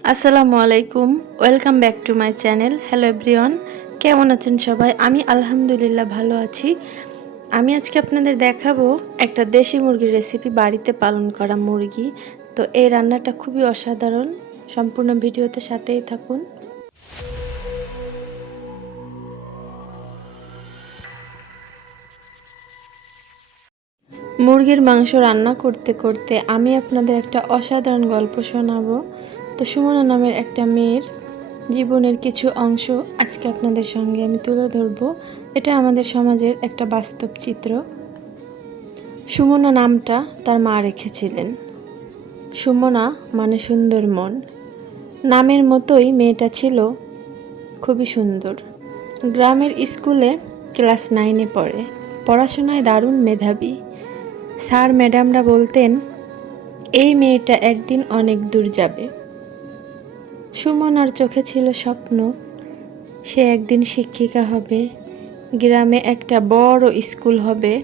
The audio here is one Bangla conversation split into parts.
আসসালামু আলাইকুম, welcome back to my channel, hello everyone. কেমন আছেন সবাই? আমি আলহামদুলিল্লাহ ভালো আছি। আমি আজকে আপনাদের দেখাবো একটা দেশি মুরগির রেসিপি বাড়িতে পালন করা মুরগি। তো এই রান্নাটা খুবই অসাধারণ। সম্পূর্ণ ভিডিওতে সাথেই থাকুন। মুরগির মাংস রান্না করতে করতে আমি আপনাদের একটা অসাধারণ গল্প শোনাবো। তো সুমনা নামের একটা মেয়ের জীবনের কিছু অংশ আজকে আপনাদের সঙ্গে আমি তুলে ধরব। এটা আমাদের সমাজের একটা বাস্তব চিত্র। সুমনা নামটা তার মা রেখেছিলেন। সুমনা মানে সুন্দর মন। নামের মতোই মেয়েটা ছিল, খুবই সুন্দর। গ্রামের স্কুলে ক্লাস নাইনে পড়ে। পড়াশোনায় দারুণ মেধাবী। স্যার, ম্যাডামরা বলতেন, এই মেয়েটা একদিন অনেক দূর যাবে। সুমনার চোখে ছিল স্বপ্ন। সে একদিন শিক্ষিকা হবে, গ্রামে একটা বড় স্কুল হবে,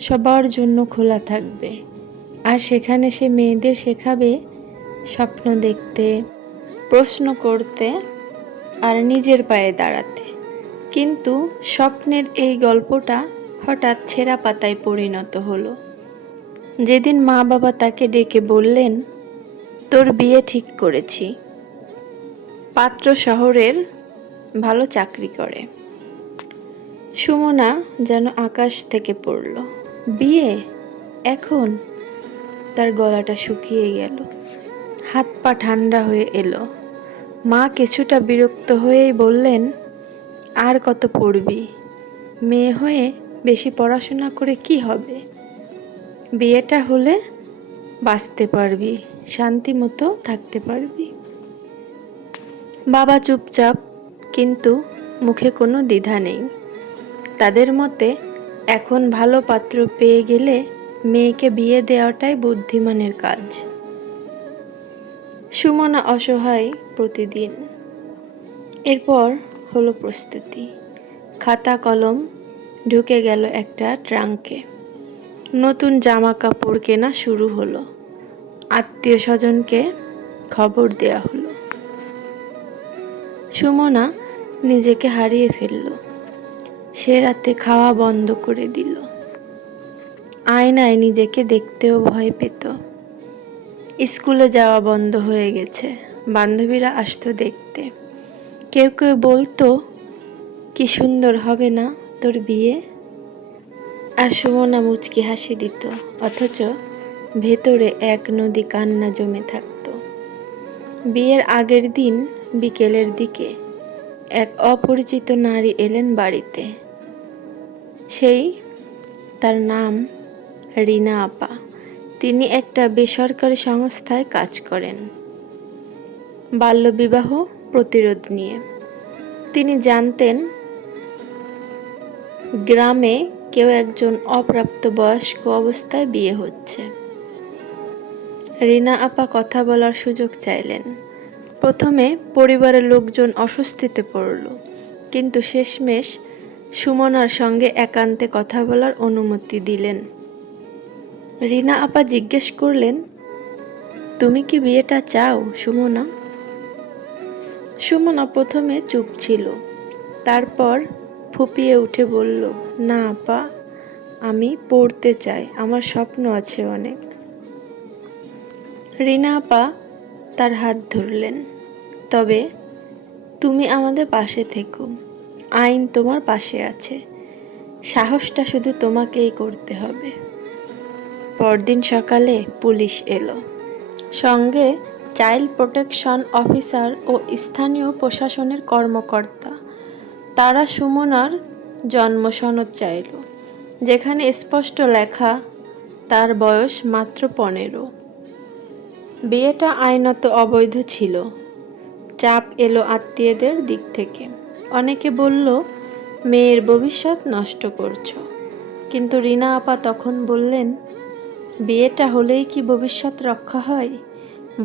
সবার জন্য খোলা থাকবে। আর সেখানে সে মেয়েদের শেখাবে স্বপ্ন দেখতে, প্রশ্ন করতে আর নিজের পায়ে দাঁড়াতে। কিন্তু স্বপ্নের এই গল্পটা হঠাৎ ছেঁড়া পাতায় পরিণত হলো। যেদিন মা বাবা তাকে ডেকে বললেন, তোর বিয়ে ঠিক করেছি পাত্র শহরের ভালো চাকরি করে। সুমনা যেন আকাশ থেকে পড়ল। বিয়ে? এখন? তার গলাটা শুকিয়ে গেল। হাত পা ঠান্ডা হয়ে এলো। মা কিছুটা বিরক্ত হয়েই বললেন, আর কত পড়বি? মেয়ে হয়ে বেশি পড়াশোনা করে কি হবে? বিয়েটা হলে বাঁচতে পারবি, শান্তি মতো থাকতে পারবি। বাবা চুপচাপ, কিন্তু মুখে কোনো দ্বিধা নেই। তাদের মতে, এখন ভালো পাত্র পেয়ে গেলে মেয়েকে বিয়ে দেওয়াটাই বুদ্ধিমানের কাজ। সুমনা অসহায় প্রতিদিন। এরপর হলো প্রস্তুতি। খাতা কলম, ঢুকে গেল একটা ট্রাঙ্কে। নতুন জামা কাপড় কেনা শুরু হলো। আত্মীয় স্বজনকে খবর দেওয়া হলো। সুমনা নিজেকে হারিয়ে ফেলল। সে রাতে খাওয়া বন্ধ করে দিল। আয়নায় নিজেকে দেখতেও ভয় পেত। স্কুলে যাওয়া বন্ধ হয়ে গেছে। বান্ধবীরা আসতো দেখতে। কেউ কেউ বলতো, কি সুন্দর হবে না তোর বিয়ে? আর সুমনা মুচকি হাসি দিত, অথচ ভেতরে এক নদী কান্না জমে থাকতো। বিয়ের আগের দিন বিকেলের দিকে এক অপরিচিত নারী এলেন বাড়িতে। সেই তার নাম রিনা আপা। তিনি একটা বেসরকারি সংস্থায় কাজ করেন। বাল্যবিবাহ প্রতিরোধ নিয়ে। তিনি জানতেন গ্রামে কেউ একজন অপ্রাপ্ত বয়স্ক অবস্থায় বিয়ে হচ্ছে। রিনা আপা কথা বলার সুযোগ চাইলেন। প্রথমে পরিবারের লোকজন অস্বস্তিতে পড়ল, কিন্তু শেষমেশ সুমনার সঙ্গে একান্তে কথা বলার অনুমতি দিলেন। রিনা আপা জিজ্ঞেস করলেন, তুমি কি বিয়েটা চাও, সুমনা? সুমনা প্রথমে চুপ ছিল, তারপর ফুপিয়ে উঠে বলল, না আপা, আমি পড়তে চাই, আমার স্বপ্ন আছে অনেক। রিনা আপা তার হাত ধরলেন। তবে তুমি আমাদের পাশে থেকো। আইন তোমার পাশে আছে। সাহসটা শুধু তোমাকেই করতে হবে। পরদিন সকালে পুলিশ এলো। সঙ্গে চাইল্ড প্রোটেকশন অফিসার ও স্থানীয় প্রশাসনের কর্মকর্তা। তারা সুমনার জন্ম সনদ চাইল, যেখানে স্পষ্ট লেখা, তার বয়স মাত্র পনেরো। বিয়েটা আইনত অবৈধ ছিল। চাপ এলো আত্মীয়দের দিক থেকে। অনেকে বলল, মেয়ের ভবিষ্যৎ নষ্ট করছ। কিন্তু রিনা আপা তখন বললেন, বিয়েটা হলেই কি ভবিষ্যৎ রক্ষা হয়?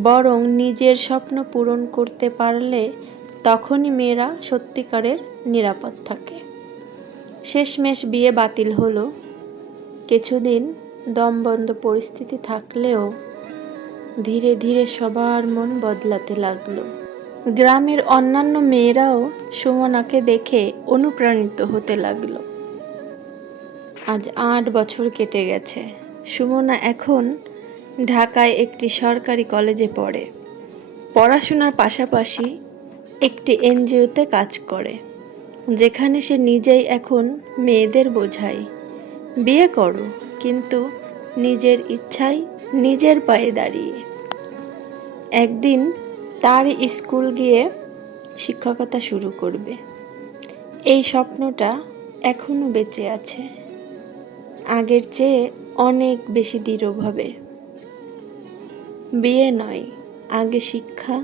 বরং নিজের স্বপ্ন পূরণ করতে পারলে তখনই মেয়েরা সত্যিকারের নিরাপদ থাকে। শেষমেশ বিয়ে বাতিল হলো। কিছুদিন দমবন্ধ পরিস্থিতি থাকলেও ধীরে ধীরে সবার মন বদলাতে লাগল। গ্রামের অন্যান্য মেয়েরাও সুমনাকে দেখে অনুপ্রাণিত হতে লাগল। আজ আট বছর কেটে গেছে। সুমনা এখন ঢাকায় একটি সরকারি কলেজে পড়ে। পড়াশোনার পাশাপাশি একটি এনজিওতে কাজ করে, যেখানে সে নিজেই এখন মেয়েদের বোঝায়, বিয়ে করো, কিন্তু নিজের ইচ্ছায় নিজের পায়ে দাঁড়িয়ে। একদিন তার স্কুল গিয়ে শিক্ষকতা শুরু করবে। এই স্বপ্নটা এখনও বেঁচে আছে। আগের চেয়ে অনেক বেশি দৃঢ়ভাবে বিয়ে নয়, আগে শিক্ষা।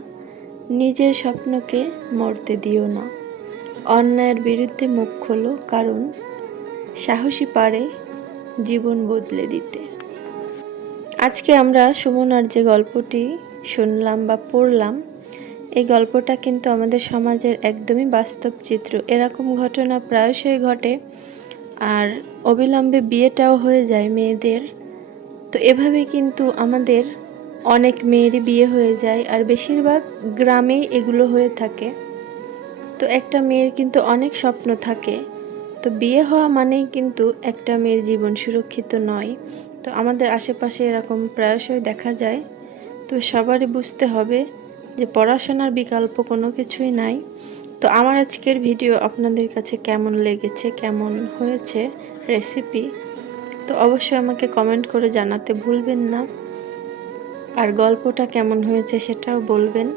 নিজের স্বপ্নকে মরতে দিও না। অন্যায়ের বিরুদ্ধে মুখ খোলো, কারণ সাহসী পারে জীবন বদলে দিতে। আজকে আমরা সুমনার যে গল্পটি শুনলাম বা পড়লাম, এই গল্পটা কিন্তু আমাদের সমাজের একদমই বাস্তব চিত্র। এরকম ঘটনা প্রায়শই ঘটে, আর অবিলম্বে বিয়েটাও হয়ে যায় মেয়েদের। তো এভাবে কিন্তু আমাদের অনেক মেয়েরই বিয়ে হয়ে যায়, আর বেশিরভাগ গ্রামেই এগুলো হয়ে থাকে। তো একটা মেয়ের কিন্তু অনেক স্বপ্ন থাকে। তো বিয়ে হওয়া মানেই কিন্তু একটা মেয়ের জীবন সুরক্ষিত নয়। তো আমাদের আশেপাশে এরকম প্রায়শই দেখা যায়। তো সবারই বুঝতে হবে যে পড়াশোনার বিকল্প কোনো কিছুই নাই। তো আমার আজকের ভিডিও আপনাদের কাছে কেমন লেগেছে, কেমন হয়েছে রেসিপি তো অবশ্যই আমাকে কমেন্ট করে জানাতে ভুলবেন না। আর গল্পটা কেমন হয়েছে সেটাও বলবেন।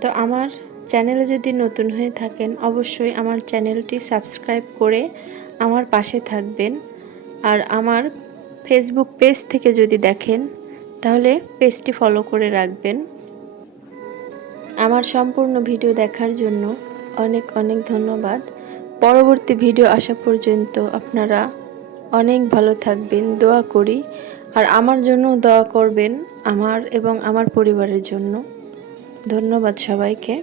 তো আমার চ্যানেলে যদি নতুন হয়ে থাকেন, অবশ্যই আমার চ্যানেলটি সাবস্ক্রাইব করে আমার পাশে থাকবেন। আর আমার ফেসবুক পেজ থেকে যদি দেখেন তাহলে পেজটি ফলো করে রাখবেন। আমার সম্পূর্ণ ভিডিও দেখার জন্য অনেক অনেক ধন্যবাদ। পরবর্তী ভিডিও আসা পর্যন্ত আপনারা অনেক ভালো থাকবেন, দোয়া করি। আর আমার জন্য দোয়া করবেন আমার এবং আমার পরিবারের জন্য। ধন্যবাদ সবাইকে।